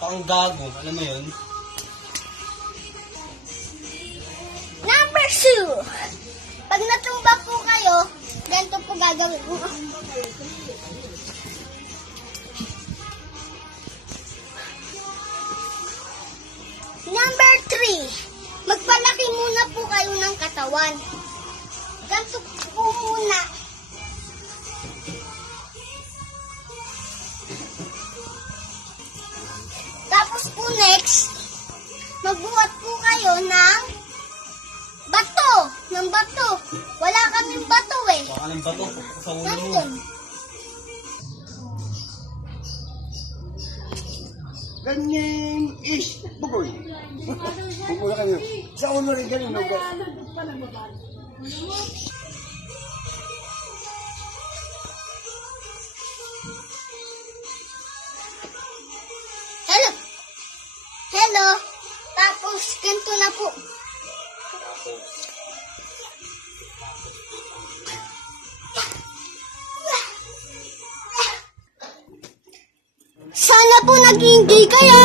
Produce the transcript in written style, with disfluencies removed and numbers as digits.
Parang gago, alam mo yun? Number 2. Pag natumba po kayo, ganito po gagawin mo. Number 3. Magpalaki muna po kayo ng katawan. Ganito po muna. Tapos po next, magbuhat po kayo ng bato. Ng bato. Wala kaming bato eh. Baka ng bato sa ulo mo. Nandun. Ganyan is bugoy. Bugoy kami. Sa ulo rin ganyan. Hello. Hello. Tapos, ganito na po. Sana po nag-enjoy kayo.